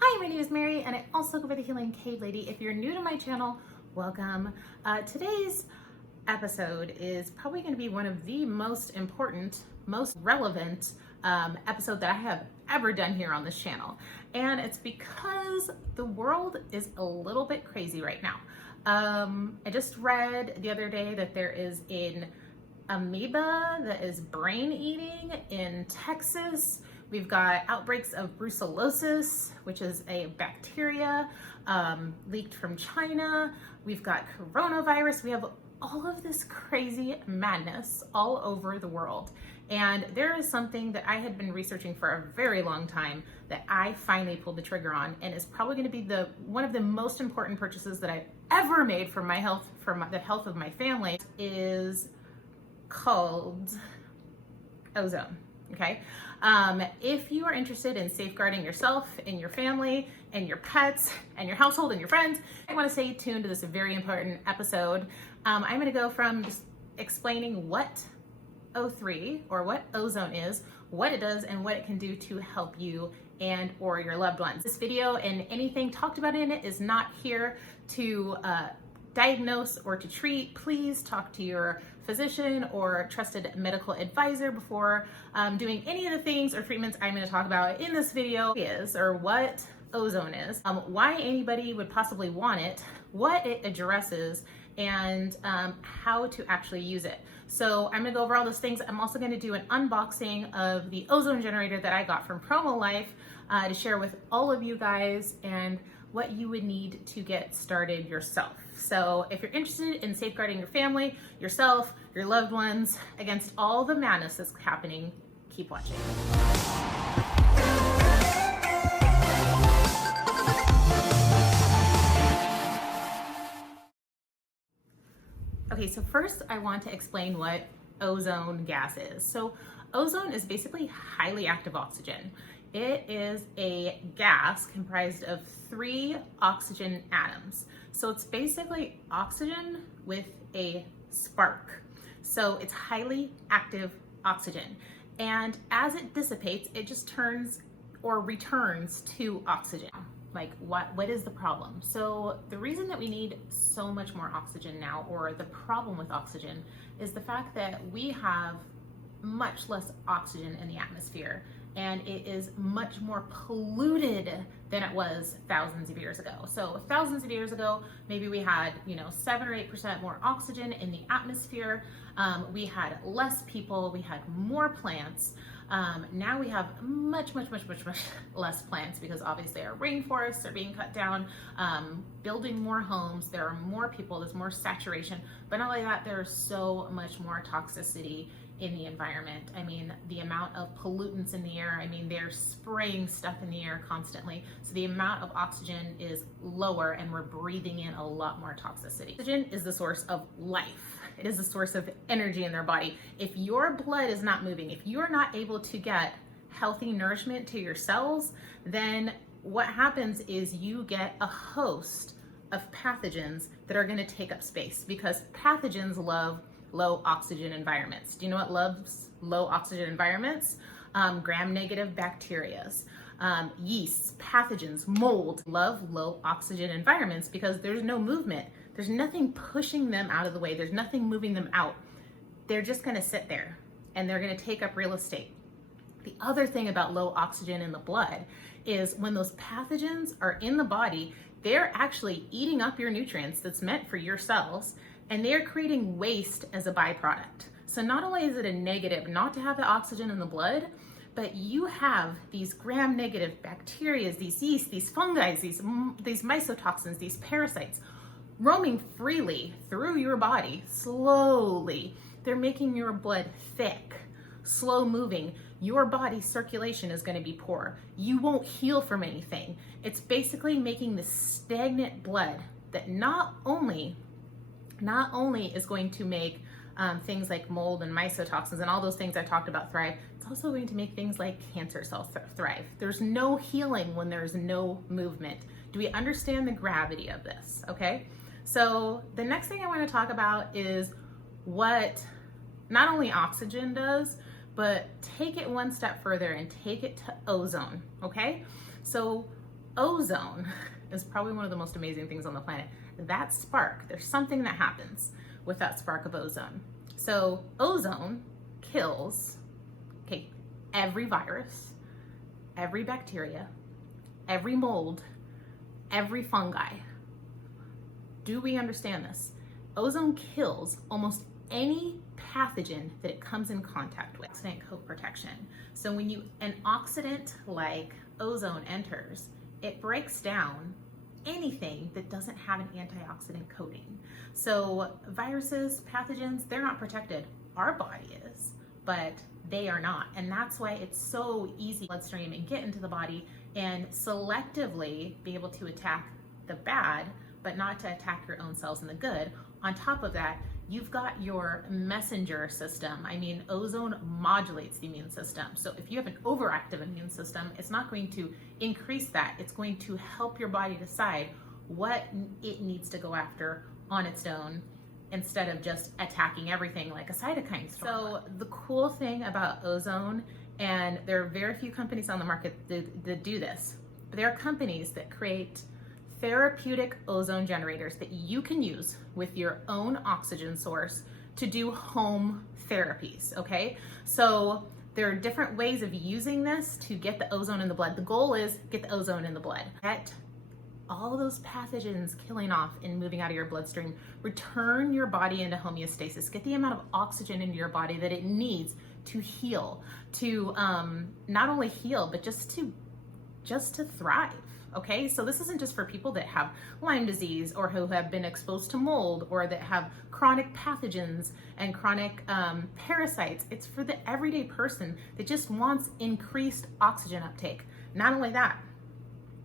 Hi, my name is Mary, and I also go by the Healing Cave Lady. If you're new to my channel, welcome. Today's episode is probably going to be one of the most important, most relevant episode that I have ever done here on this channel. And it's because the world is a little bit crazy right now. I just read the other day that there is an amoeba that is brain eating in Texas. We've got outbreaks of brucellosis, which is a bacteria leaked from China. We've got coronavirus. We have all of this crazy madness all over the world. And there is something that I had been researching for a very long time that I finally pulled the trigger on, and is probably going to be one of the most important purchases that I've ever made for my health, for the health of my family, is called ozone. Okay. If you are interested in safeguarding yourself and your family and your pets and your household and your friends, I want to stay tuned to this very important episode. I'm going to go from just explaining what O3 or what ozone is, what it does, and what it can do to help you and or your loved ones. This video and anything talked about in it is not here to diagnose or to treat. Please talk to your physician or trusted medical advisor before doing any of the things or treatments I'm going to talk about in this video. What ozone is, why anybody would possibly want it, what it addresses, and how to actually use it. So I'm going to go over all those things. I'm also going to do an unboxing of the ozone generator that I got from Promolife to share with all of you guys, and what you would need to get started yourself. So if you're interested in safeguarding your family, yourself, your loved ones against all the madness that's happening, keep watching. Okay, so first I want to explain what ozone gas is. So ozone is basically highly active oxygen. It is a gas comprised of 3 oxygen atoms. So it's basically oxygen with a spark. So it's highly active oxygen. And as it dissipates, it just turns or returns to oxygen. Like what is the problem? So the reason that we need so much more oxygen now, or the problem with oxygen, is the fact that we have much less oxygen in the atmosphere, and it is much more polluted than it was thousands of years ago. So thousands of years ago, maybe we had 7 or 8% more oxygen in the atmosphere. We had less people, we had more plants. Now we have much less plants, because obviously our rainforests are being cut down, building more homes, there are more people, there's more saturation, but not only that, there's so much more toxicity in the environment. I mean, the amount of pollutants in the air, they're spraying stuff in the air constantly. So the amount of oxygen is lower, and we're breathing in a lot more toxicity. Oxygen is the source of life. It is the source of energy in their body. If your blood is not moving, if you're not able to get healthy nourishment to your cells, then what happens is you get a host of pathogens that are going to take up space, because pathogens love low oxygen environments. Do you know what loves low oxygen environments? Gram-negative bacteria, yeasts, pathogens, mold love low oxygen environments because there's no movement. There's nothing pushing them out of the way. There's nothing moving them out. They're just going to sit there, and they're going to take up real estate. The other thing about low oxygen in the blood is when those pathogens are in the body, they're actually eating up your nutrients that's meant for your cells, and they're creating waste as a byproduct. So not only is it a negative not to have the oxygen in the blood, but you have these gram-negative bacteria, these yeast, these fungi, these mycotoxins, these parasites roaming freely through your body slowly. They're making your blood thick, slow moving. Your body's circulation is going to be poor. You won't heal from anything. It's basically making this stagnant blood that not only is going to make things like mold and mycotoxins and all those things I talked about thrive, it's also going to make things like cancer cells thrive. There's no healing when there's no movement. Do we understand the gravity of this? Okay. So the next thing I want to talk about is what not only oxygen does, but take it one step further and take it to ozone. Okay. So ozone is probably one of the most amazing things on the planet. That spark, there's something that happens with that spark of ozone. So ozone kills, okay, every virus, every bacteria, every mold, every fungi. Do we understand this? Ozone kills almost any pathogen that it comes in contact with. Oxidant coat protection. So when an oxidant like ozone enters, it breaks down anything that doesn't have an antioxidant coating. So viruses, pathogens, they're not protected. Our body is, but they are not. And that's why it's so easy to bloodstream and get into the body and selectively be able to attack the bad, but not to attack your own cells and the good. On top of that, you've got your messenger system. I mean, ozone modulates the immune system. So if you have an overactive immune system, it's not going to increase that. It's going to help your body decide what it needs to go after on its own instead of just attacking everything like a cytokine storm. So the cool thing about ozone, and there are very few companies on the market that do this, but there are companies that create therapeutic ozone generators that you can use with your own oxygen source to do home therapies, okay? So there are different ways of using this to get the ozone in the blood. The goal is get the ozone in the blood. Get all those pathogens killing off and moving out of your bloodstream. Return your body into homeostasis. Get the amount of oxygen into your body that it needs to heal, to not only heal, but just to thrive. Okay, so this isn't just for people that have Lyme disease or who have been exposed to mold or that have chronic pathogens and chronic parasites. It's for the everyday person that just wants increased oxygen uptake. Not only that,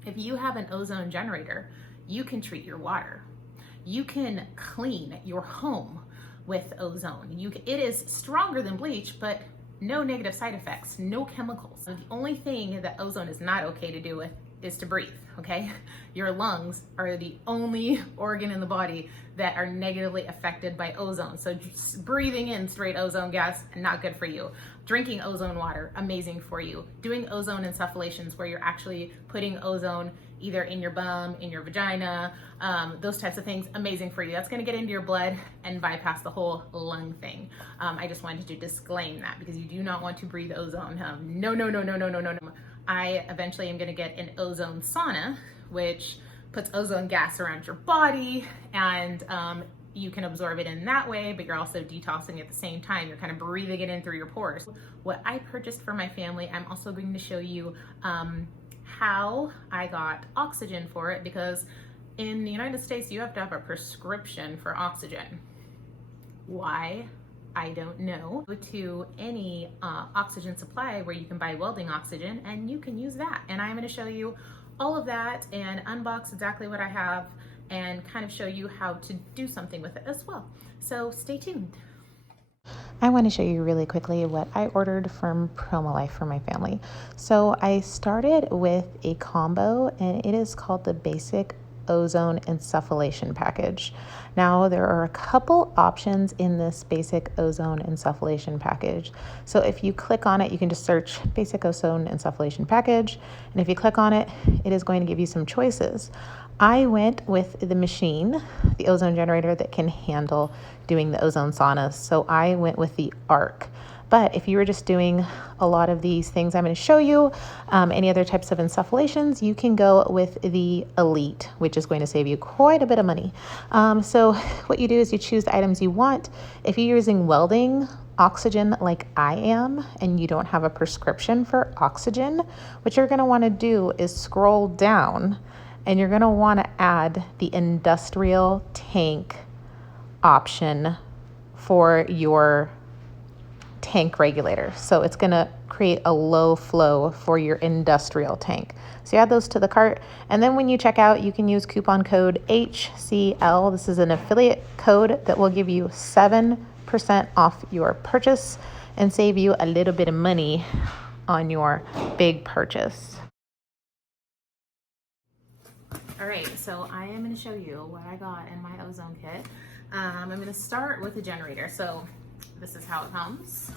if you have an ozone generator, you can treat your water. You can clean your home with ozone. It is stronger than bleach, but no negative side effects, no chemicals. So the only thing that ozone is not okay to do with is to breathe, okay? Your lungs are the only organ in the body that are negatively affected by ozone. So just breathing in straight ozone gas, not good for you. Drinking ozone water, amazing for you. Doing ozone insufflations where you're actually putting ozone either in your bum, in your vagina, those types of things, amazing for you. That's gonna get into your blood and bypass the whole lung thing. I just wanted to disclaim that because you do not want to breathe ozone. No, no, no, no, no, no, no, no. I eventually am gonna get an ozone sauna, which puts ozone gas around your body and you can absorb it in that way, but you're also detoxing at the same time. You're kind of breathing it in through your pores. What I purchased for my family, I'm also going to show you how I got oxygen for it, because in the United States, you have to have a prescription for oxygen. Why? I don't know. Go to any oxygen supply where you can buy welding oxygen and you can use that. And I'm gonna show you all of that and unbox exactly what I have and kind of show you how to do something with it as well. So stay tuned. I want to show you really quickly what I ordered from Promolife for my family. So I started with a combo and it is called the Basic Ozone Insufflation Package. Now there are a couple options in this Basic Ozone Insufflation Package. So if you click on it, you can just search Basic Ozone Insufflation Package. And if you click on it, it is going to give you some choices. I went with the machine, the ozone generator that can handle doing the ozone saunas. So I went with the ARC. But if you were just doing a lot of these things I'm going to show you, any other types of insufflations, you can go with the Elite, which is going to save you quite a bit of money. So what you do is you choose the items you want. If you're using welding oxygen like I am, and you don't have a prescription for oxygen, what you're going to want to do is scroll down and you're going to want to add the industrial tank option for your tank regulator. So it's going to create a low flow for your industrial tank. So you add those to the cart, and then when you check out, you can use coupon code HCL. This is an affiliate code that will give you 7% off your purchase and save you a little bit of money on your big purchase. All right, so I am going to show you what I got in my ozone kit. I'm going to start with the generator. So this is how it comes.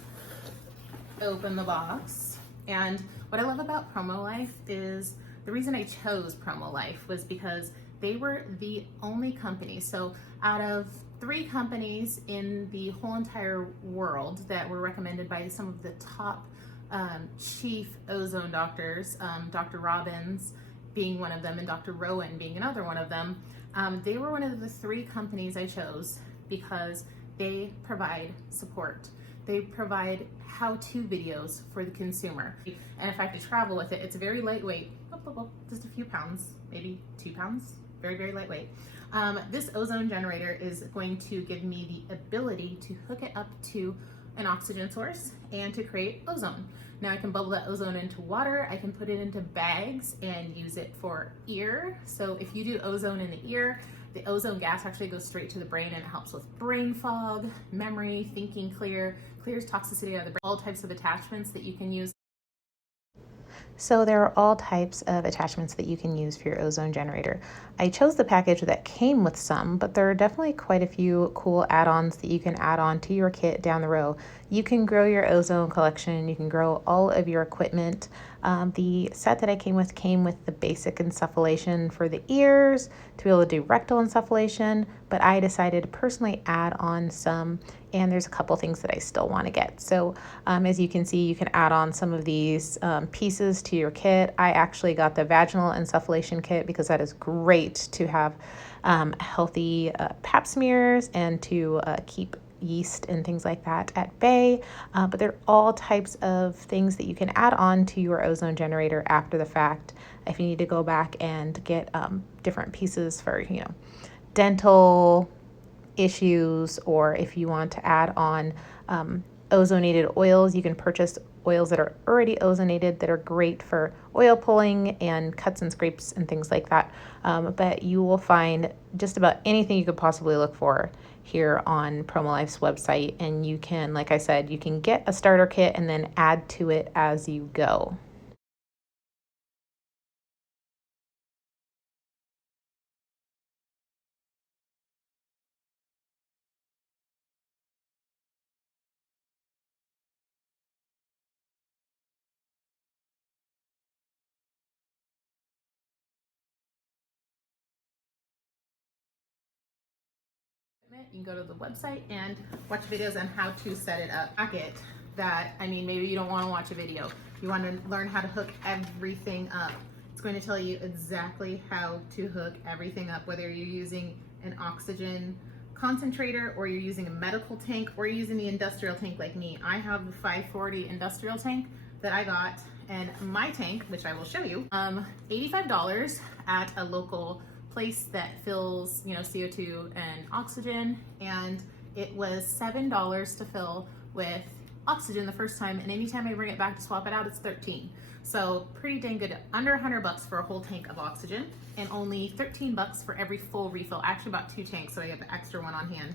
Open the box. And what I love about Promolife is the reason I chose Promolife was because they were the only company. So out of 3 companies in the whole entire world that were recommended by some of the top chief ozone doctors, Dr. Robbins being one of them and Dr. Rowan being another one of them, they were one of the 3 companies I chose because they provide support. They provide how-to videos for the consumer. And if I have to travel with it, it's very lightweight, just a few pounds, maybe 2 pounds, very, very lightweight. This ozone generator is going to give me the ability to hook it up to an oxygen source and to create ozone. Now I can bubble that ozone into water, I can put it into bags and use it for ear. So if you do ozone in the ear, the ozone gas actually goes straight to the brain and it helps with brain fog, memory, thinking clear, clears toxicity out of the brain, all types of attachments that you can use. So there are all types of attachments that you can use for your ozone generator. I chose the package that came with some, but there are definitely quite a few cool add-ons that you can add on to your kit down the road. You can grow your ozone collection, you can grow all of your equipment. The set that I came with the basic insufflation for the ears to be able to do rectal insufflation, but I decided to personally add on some, and there's a couple things that I still want to get. So as you can see, you can add on some of these pieces to your kit. I actually got the vaginal insufflation kit because that is great to have healthy pap smears and to keep yeast and things like that at bay, but there are all types of things that you can add on to your ozone generator after the fact if you need to go back and get different pieces for, you know, dental issues, or if you want to add on ozonated oils. You can purchase oils that are already ozonated that are great for oil pulling and cuts and scrapes and things like that, but you will find just about anything you could possibly look for here on Promolife's website, and you can, like I said, you can get a starter kit and then add to it as you go. You can go to the website and watch videos on how to set it up. Packet that, I mean, maybe you don't want to watch a video. You want to learn how to hook everything up. It's going to tell you exactly how to hook everything up, whether you're using an oxygen concentrator or you're using a medical tank or you're using the industrial tank like me. I have the 540 industrial tank that I got, and my tank, which I will show you, $85 at a local place that fills, you know, CO2 and oxygen, and it was $7 to fill with oxygen the first time, and anytime I bring it back to swap it out, it's $13. So pretty dang good, under $100 for a whole tank of oxygen, and only $13 for every full refill. I actually bought 2 tanks, so I have an extra one on hand.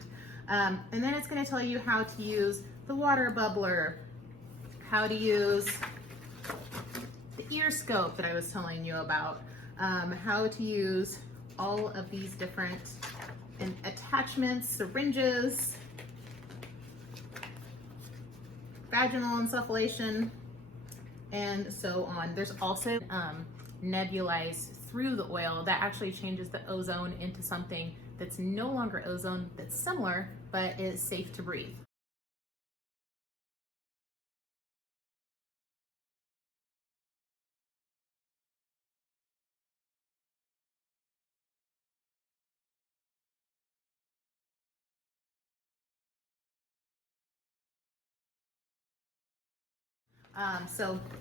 And then it's going to tell you how to use the water bubbler, how to use the ear scope that I was telling you about, how to use all of these different attachments, syringes, vaginal insufflation, and so on. There's also nebulized through the oil that actually changes the ozone into something that's no longer ozone, that's similar, but is safe to breathe.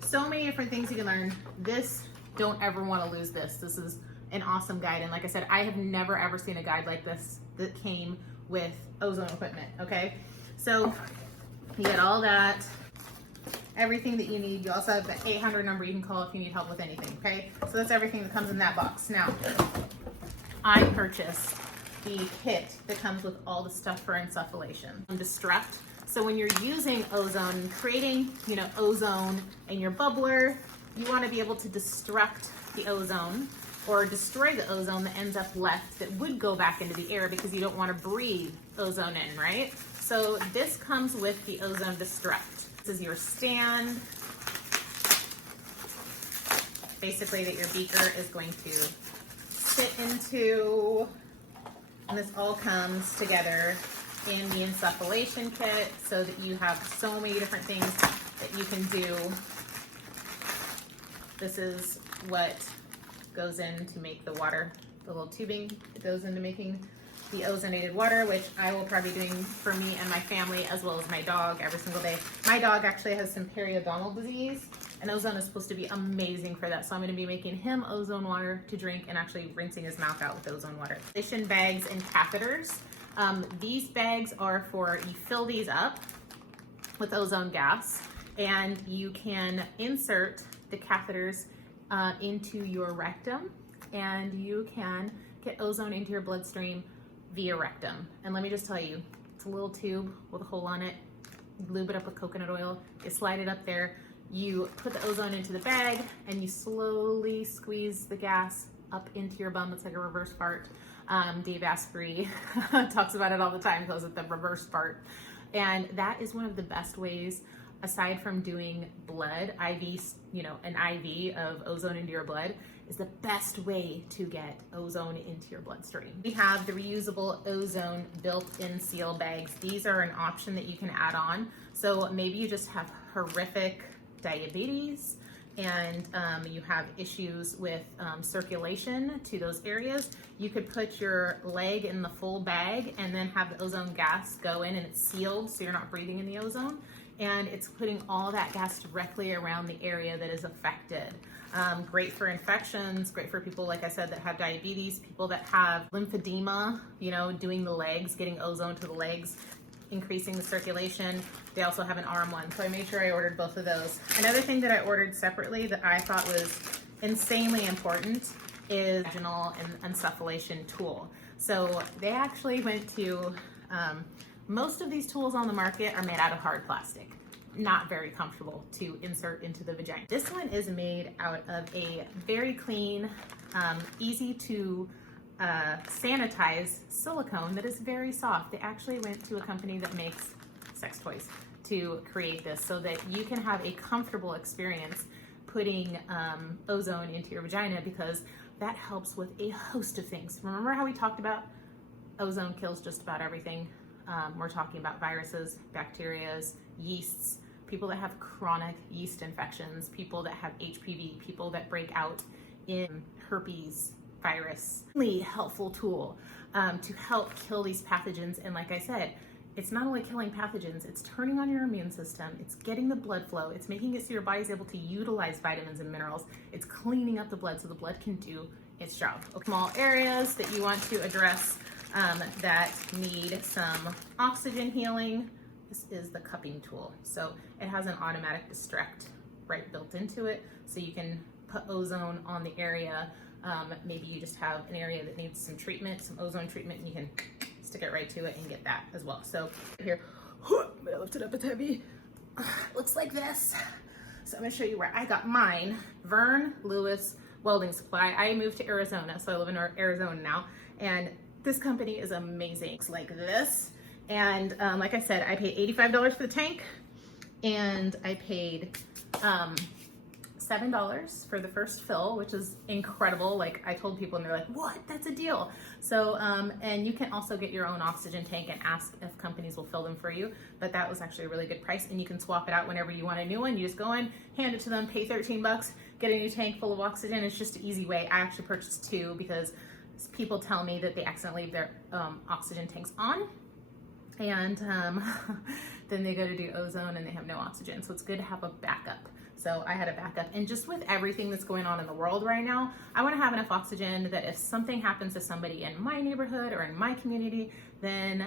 So many different things you can learn. This, don't ever want to lose this. This is an awesome guide. And like I said, I have never ever seen a guide like this that came with ozone equipment, okay? So you get all that, everything that you need. You also have the 800 number you can call if you need help with anything, okay? So that's everything that comes in that box. Now, I purchased the kit that comes with all the stuff for insufflation. Destruct. So when you're using ozone, creating, you know, ozone in your bubbler, you want to be able to destruct the ozone or destroy the ozone that ends up left that would go back into the air because you don't want to breathe ozone in, right? So this comes with the ozone destruct. This is your stand. basically that your beaker is going to sit into, and this all comes together in the insufflation kit so that you have so many different things that you can do. This is what goes in to make the water, the little tubing that goes into making the ozonated water, which I will probably be doing for me and my family as well as my dog every single day. My dog actually has some periodontal disease, and ozone is supposed to be amazing for that. So I'm going to be making him ozone water to drink and actually rinsing his mouth out with ozone water. Inhalation bags and catheters. These bags are for, you fill these up with ozone gas, and you can insert the catheters into your rectum, and you can get ozone into your bloodstream via rectum. And let me just tell you, it's a little tube with a hole on it. You lube it up with coconut oil, you slide it up there, you put the ozone into the bag, and you slowly squeeze the gas up into your bum. It's like a reverse fart. Dave Asprey talks about it all the time, calls it the reverse fart. And that is one of the best ways, aside from doing blood, IV, an IV of ozone into your blood, is the best way to get ozone into your bloodstream. We have the reusable ozone built-in seal bags. These are an option that you can add on. So maybe you just have horrific diabetes and you have issues with circulation to those areas. You could put your leg in the full bag and then have the ozone gas go in, and it's sealed so you're not breathing in the ozone. And it's putting all that gas directly around the area that is affected. Great for infections, great for people, like I said, that have diabetes, people that have lymphedema, doing the legs, getting ozone to the legs, increasing the circulation. They also have an arm one, so I made sure I ordered both of those. Another thing that I ordered separately that I thought was insanely important is vaginal and insufflation tool. So they actually went to, most of these tools on the market are made out of hard plastic. Not very comfortable to insert into the vagina. This one is made out of a very clean, easy to sanitize silicone that is very soft. They actually went to a company that makes sex toys to create this so that you can have a comfortable experience putting ozone into your vagina, because that helps with a host of things. Remember how we talked about ozone kills just about everything? We're talking about viruses, bacterias, yeasts, people that have chronic yeast infections, people that have HPV, people that break out in herpes virus. Really helpful tool to help kill these pathogens. And like I said, it's not only killing pathogens, it's turning on your immune system, it's getting the blood flow, it's making it so your body's able to utilize vitamins and minerals, it's cleaning up the blood so the blood can do its job. Small areas that you want to address that need some oxygen healing. This is the cupping tool. So it has an automatic distract built into it, so you can put ozone on the area. Maybe you just have an area that needs some treatment, some ozone treatment, and you can stick it right to it and get that as well. So here, I'm gonna lift it up, it's heavy. Looks like this. So I'm gonna show you where I got mine. Vern Lewis Welding Supply. I moved to Arizona, so I live in Arizona now, and this company is amazing. It's like this. And like I said, I paid $85 for the tank, and I paid $7 for the first fill, which is incredible. Like I told people and they're like, what? That's a deal. So, and you can also get your own oxygen tank and ask if companies will fill them for you. But that was actually a really good price, and you can swap it out whenever you want a new one. You just go in, hand it to them, pay 13 bucks, get a new tank full of oxygen. It's just an easy way. I actually purchased two because people tell me that they accidentally leave their oxygen tanks on, and then they go to do ozone and they have no oxygen. So it's good to have a backup. So I had a backup, and just with everything that's going on in the world right now, I want to have enough oxygen that if something happens to somebody in my neighborhood or in my community, then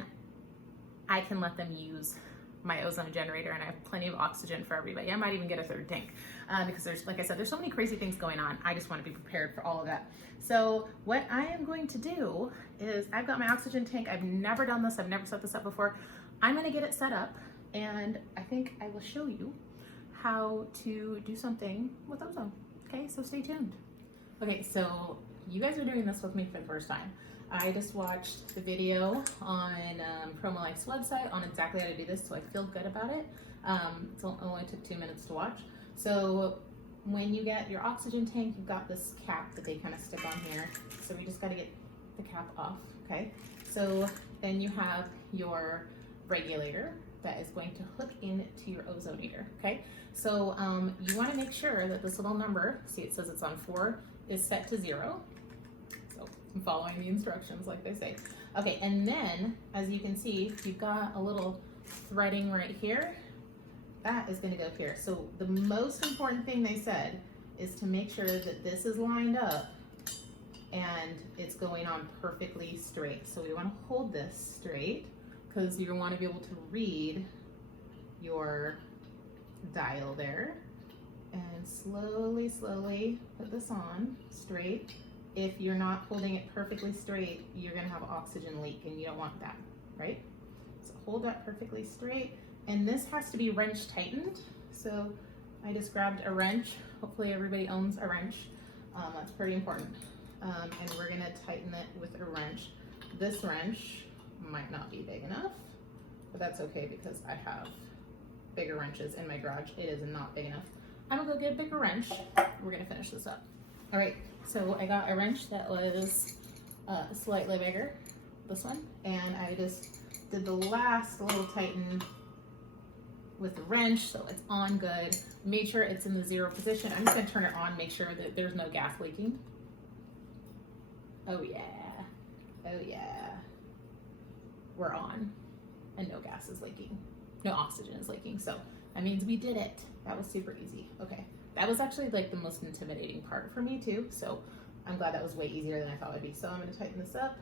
I can let them use my ozone generator, and I have plenty of oxygen for everybody. I might even get a third tank because there's, like I said, there's so many crazy things going on. I just want to be prepared for all of that. So what I am going to do is, I've got my oxygen tank. I've never done this. I've never set this up before. I'm going to get it set up, and I think I will show you how to do something with ozone. Okay, so stay tuned. Okay, so you guys are doing this with me for the first time. I just watched the video on Promolife's website on exactly how to do this, so I feel good about it. It only took 2 minutes to watch. So when you get your oxygen tank, you've got this cap that they kind of stick on here. So we just got to get the cap off, okay? So then you have your regulator that is going to hook into your ozonator, okay? So you want to make sure that this little number, see it says it's on 4, is set to 0. So I'm following the instructions like they say. Okay, and then as you can see, you've got a little threading right here. That is going to go here. So the most important thing they said is to make sure that this is lined up and it's going on perfectly straight. So we want to hold this straight because you want to be able to read your dial there, and slowly, slowly put this on straight. If you're not holding it perfectly straight, you're going to have oxygen leak and you don't want that, right? So hold that perfectly straight. And this has to be wrench tightened. So I just grabbed a wrench. Hopefully everybody owns a wrench. That's pretty important. And we're gonna tighten it with a wrench. This wrench might not be big enough, but that's okay because I have bigger wrenches in my garage. It is not big enough. I'm gonna go get a bigger wrench. We're gonna finish this up. All right, so I got a wrench that was slightly bigger, this one, and I just did the last little tighten with the wrench so it's on good. Made sure it's in the 0 position. I'm just gonna turn it on, make sure that there's no gas leaking. Oh yeah, oh yeah. We're on and no gas is leaking. No oxygen is leaking, so that means we did it. That was super easy. Okay, that was actually like the most intimidating part for me too, so I'm glad that was way easier than I thought it would be. So I'm gonna tighten this up,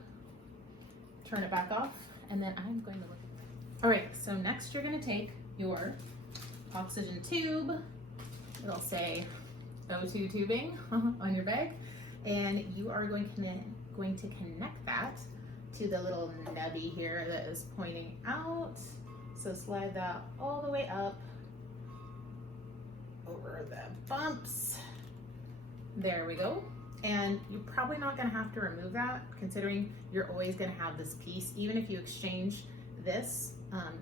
turn it back off, and then I'm going to look at it. All right, so next you're gonna take your oxygen tube. It'll say O2 tubing on your bag, and you are going to connect that to the little nubby here that is pointing out. So slide that all the way up over the bumps. There we go. And you're probably not gonna have to remove that, considering you're always gonna have this piece. Even if you exchange this,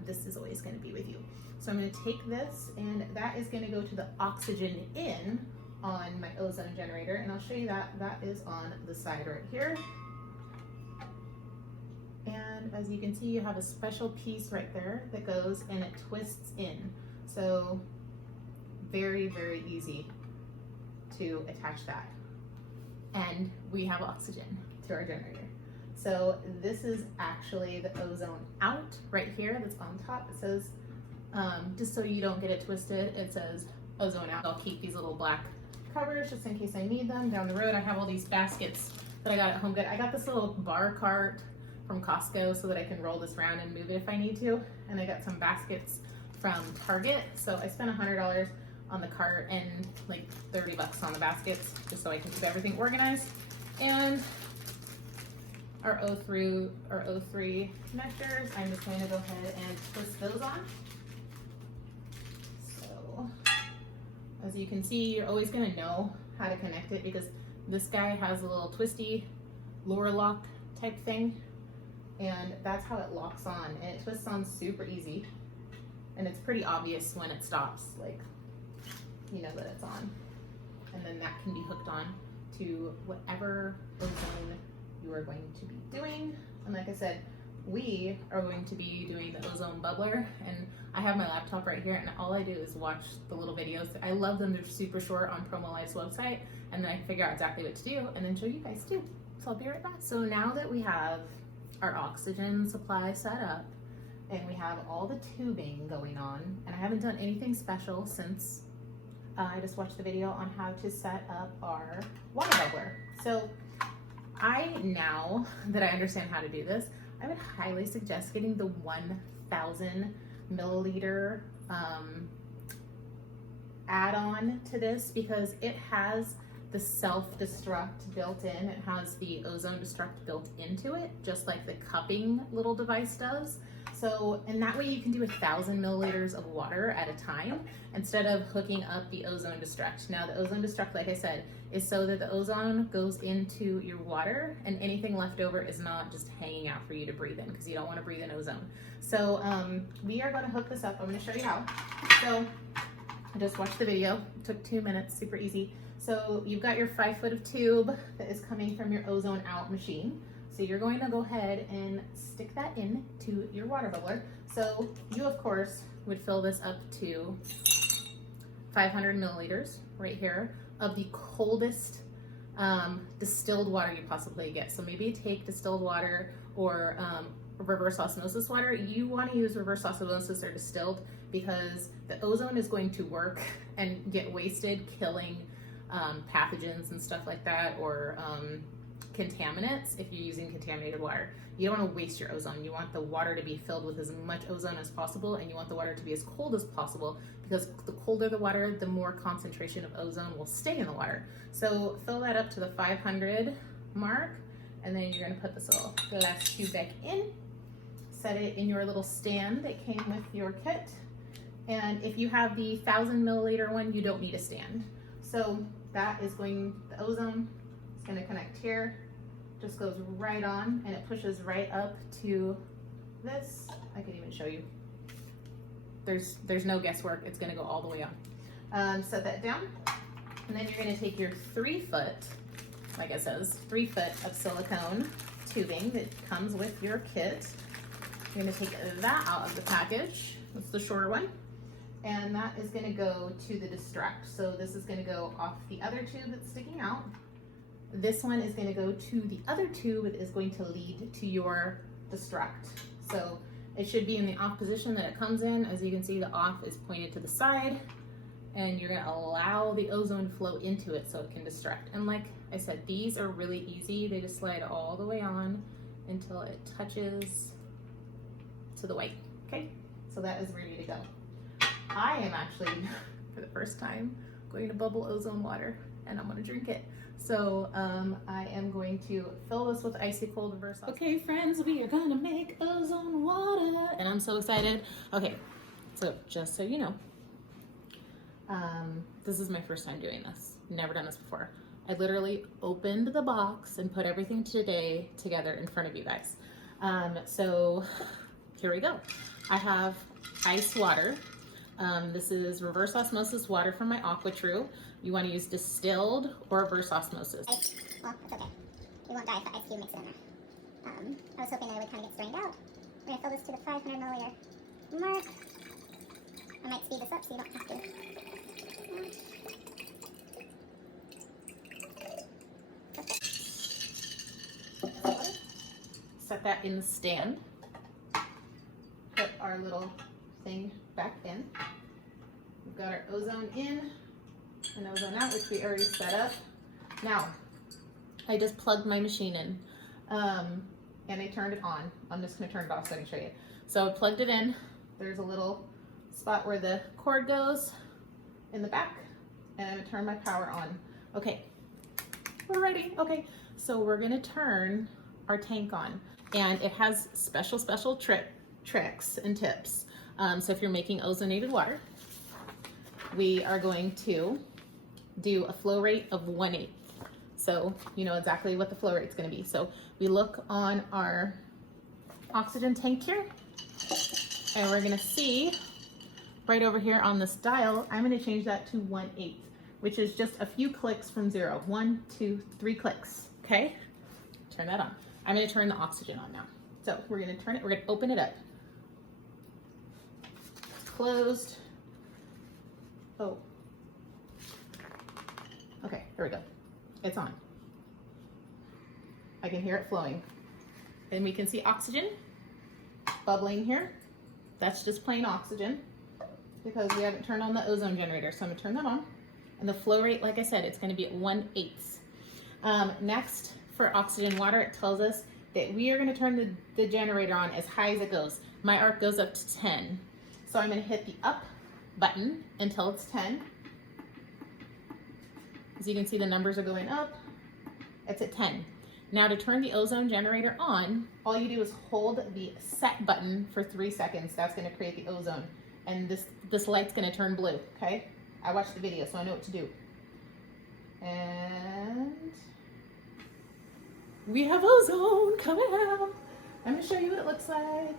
this is always gonna be with you. So I'm gonna take this, and that is gonna go to the oxygen in on my ozone generator, and I'll show you that. That is on the side right here. And as you can see, you have a special piece right there that goes and it twists in. So very, very easy to attach that. And we have oxygen to our generator. So this is actually the ozone out right here that's on top. It says, just so you don't get it twisted, it says ozone out. I'll keep these little black covers just in case I need them down the road. I have all these baskets that I got at Home Good. I got this little bar cart from Costco so that I can roll this around and move it if I need to. And I got some baskets from Target. So I spent $100 on the cart and like 30 bucks on the baskets just so I can keep everything organized. And our O3 connectors, I'm just going to go ahead and twist those on. So as you can see, you're always going to know how to connect it because this guy has a little twisty lure lock type thing, and that's how it locks on, and it twists on super easy, and it's pretty obvious when it stops, like, you know that it's on. And then that can be hooked on to whatever ozone you are going to be doing. And like I said, we are going to be doing the ozone bubbler, and I have my laptop right here, and all I do is watch the little videos. I love them. They're super short on Promolife's website, and then I figure out exactly what to do and then show you guys too. So I'll be right back. So now that we have our oxygen supply set up and we have all the tubing going on, and I haven't done anything special since I just watched the video on how to set up our water bubbler. So now that I understand how to do this, I would highly suggest getting the 1,000 milliliter add-on to this because it has the self-destruct built in. It has the ozone destruct built into it, just like the cupping little device does. So, and that way you can do 1,000 milliliters of water at a time instead of hooking up the ozone destruct. Now the ozone destruct, like I said, is so that the ozone goes into your water and anything left over is not just hanging out for you to breathe in because you don't want to breathe in ozone. So we are going to hook this up. I'm going to show you how. So Just watch the video. It took 2 minutes, super easy. So you've got your 5 foot of tube that is coming from your ozone out machine. So you're going to go ahead and stick that in to your water bubbler. So you of course would fill this up to 500 milliliters right here of the coldest distilled water you possibly get. So maybe take distilled water or reverse osmosis water. You want to use reverse osmosis or distilled because the ozone is going to work and get wasted killing pathogens and stuff like that, or contaminants if you're using contaminated water. You don't want to waste your ozone. You want the water to be filled with as much ozone as possible, and you want the water to be as cold as possible, because the colder the water, the more concentration of ozone will stay in the water. So fill that up to the 500 mark, and then you're going to put this little glass tube back in, set it in your little stand that came with your kit. And if you have the 1,000 milliliter one, you don't need a stand. So that is going, the ozone is going to connect here, just goes right on, and it pushes right up to this. I could even show you. There's no guesswork. It's going to go all the way on. Set that down, and then you're going to take your 3 foot, like it says, 3 foot of silicone tubing that comes with your kit. You're going to take that out of the package. That's the shorter one. And that is going to go to the distract. So this is going to go off the other tube that's sticking out. This one is going to go to the other tube that is going to lead to your distract. So it should be in the off position that it comes in. As you can see, the off is pointed to the side, and you're going to allow the ozone flow into it so it can distract. And like I said, these are really easy. They just slide all the way on until it touches to the white. Okay, so that is ready to go. I am actually, for the first time, going to bubble ozone water, and I'm going to drink it. So I am going to fill this with icy cold reverse osmosis. Okay, friends, we are going to make ozone water, and I'm so excited. Okay, so just so you know, this is my first time doing this. Never done this before. I literally opened the box and put everything together in front of you guys. So here we go. I have ice water. This is reverse osmosis water from my AquaTrue. You want to use distilled or reverse osmosis. Well, it's okay. We won't die if the ice cube makes it in there. I was hoping that it would kind of get strained out. We're going to fill this to the 500 milliliter mark. I might speed this up so you don't have to. Set that in the stand. Put our little thing back in. We've got our ozone in and ozone out, which we already set up. Now, I just plugged my machine in and I turned it on. I'm just going to turn it off so I can show you. So I plugged it in. There's a little spot where the cord goes in the back, and I'm going to turn my power on. Okay, we're ready. Okay, so we're going to turn our tank on, and it has special tricks and tips. So if you're making ozonated water, we are going to do a flow rate of 1/8. So you know exactly what the flow rate is going to be. So we look on our oxygen tank here, and we're going to see right over here on this dial, I'm going to change that to 1/8, which is just a few clicks from 0. 1, 2, 3 clicks. Okay, turn that on. I'm going to turn the oxygen on now. So we're going to turn it, we're going to open it up. Closed. Oh. Okay, here we go. It's on. I can hear it flowing. And we can see oxygen bubbling here. That's just plain oxygen because we haven't turned on the ozone generator. So I'm gonna turn that on. And the flow rate, like I said, it's gonna be at 1/8. Next, for oxygen water, it tells us that we are gonna turn the generator on as high as it goes. My arc goes up to 10. So I'm gonna hit the up button until it's 10. As you can see, the numbers are going up. It's at 10. Now to turn the ozone generator on, all you do is hold the set button for 3 seconds. That's gonna create the ozone. And this light's gonna turn blue, okay? I watched the video, so I know what to do. And we have ozone coming out. I'm gonna show you what it looks like.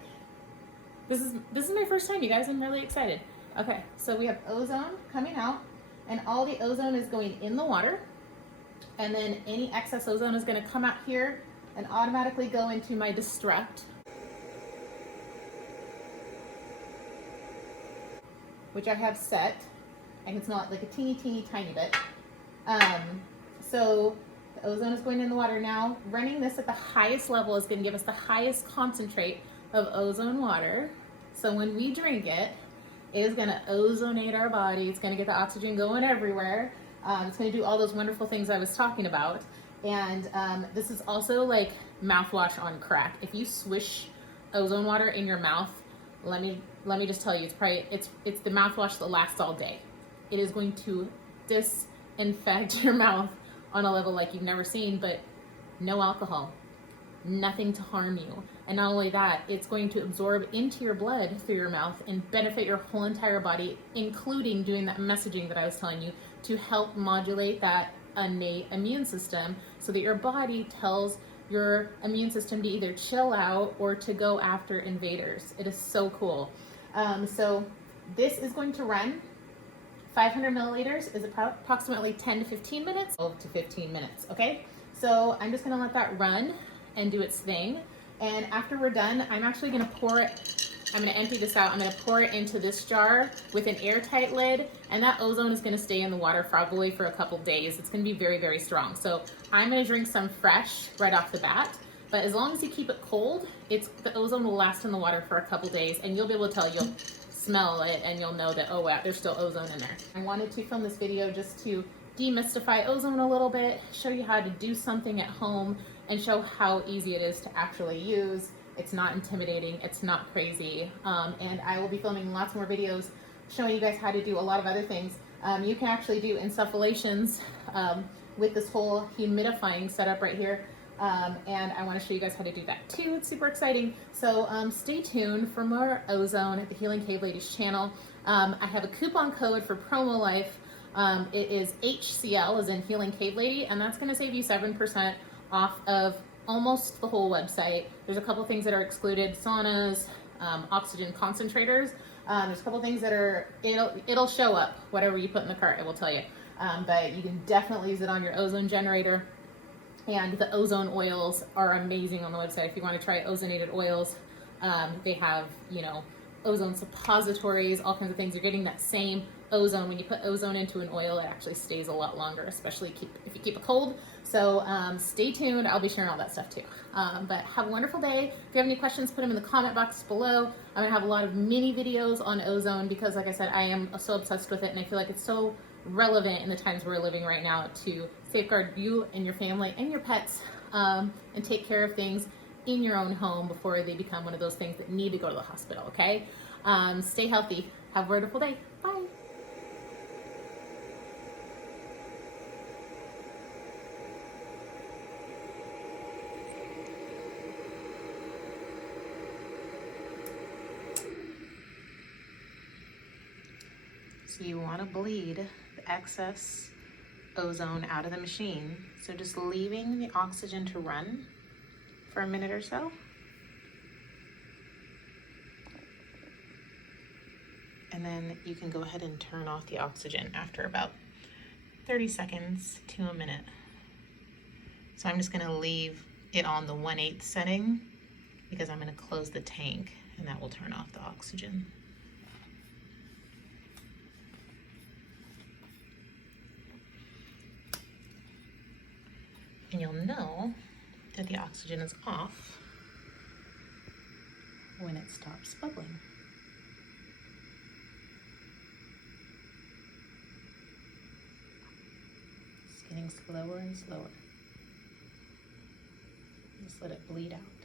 This is my first time, you guys. I'm really excited. Okay, so we have ozone coming out, and all the ozone is going in the water, and then any excess ozone is going to come out here and automatically go into my destruct, which I have set, and it's not like a teeny tiny bit. So the ozone is going in the water now. Running this at the highest level is going to give us the highest concentrate of ozone water. So when we drink it, it is going to ozonate our body. It's going to get the oxygen going everywhere. It's going to do all those wonderful things I was talking about. And this is also like mouthwash on crack. If you swish ozone water in your mouth, let me just tell you, it's the mouthwash that lasts all day. It is going to disinfect your mouth on a level like you've never seen, but no alcohol, nothing to harm you. And not only that, it's going to absorb into your blood through your mouth and benefit your whole entire body, including doing that messaging that I was telling you to help modulate that innate immune system so that your body tells your immune system to either chill out or to go after invaders. It is so cool. So this is going to run 500 milliliters is approximately 10 to 15 minutes, 12 to 15 minutes, okay? So I'm just gonna let that run and do its thing. And after we're done, I'm actually gonna pour it, I'm gonna empty this out, I'm gonna pour it into this jar with an airtight lid, and that ozone is gonna stay in the water probably for a couple days. It's gonna be very strong. So I'm gonna drink some fresh right off the bat, but as long as you keep it cold, the ozone will last in the water for a couple days, and you'll be able to tell, you'll smell it and you'll know that, oh wow, there's still ozone in there. I wanted to film this video just to demystify ozone a little bit, show you how to do something at home, and show how easy it is to actually use. It's not intimidating, it's not crazy, and I will be filming lots more videos showing you guys how to do a lot of other things. You can actually do insufflations with this whole humidifying setup right here. And I want to show you guys how to do that too. It's super exciting. So stay tuned for more ozone at the Healing Cave Ladies channel. I have a coupon code for Promolife. It is HCL as in Healing Cave Lady, and that's going to save you 7% off of almost the whole website. There's a couple things that are excluded: saunas, oxygen concentrators. There's a couple things that are, it'll show up, whatever you put in the cart, it will tell you. But you can definitely use it on your ozone generator. And the ozone oils are amazing on the website. If you want to try ozonated oils, they have, ozone suppositories, all kinds of things. You're getting that same ozone. When you put ozone into an oil, it actually stays a lot longer, especially if you keep it cold. So stay tuned. I'll be sharing all that stuff too. But have a wonderful day. If you have any questions, put them in the comment box below. I'm gonna have a lot of mini videos on ozone because, like I said, I am so obsessed with it, and I feel like it's so relevant in the times we're living right now to safeguard you and your family and your pets, and take care of things in your own home before they become one of those things that need to go to the hospital, okay? Stay healthy. Have a wonderful day. Bye. So you want to bleed the excess ozone out of the machine. So just leaving the oxygen to run for a minute or so. And then you can go ahead and turn off the oxygen after about 30 seconds to a minute. So I'm just gonna leave it on the 1/8 setting because I'm gonna close the tank and that will turn off the oxygen. And you'll know that the oxygen is off when it stops bubbling. It's getting slower and slower. Just let it bleed out.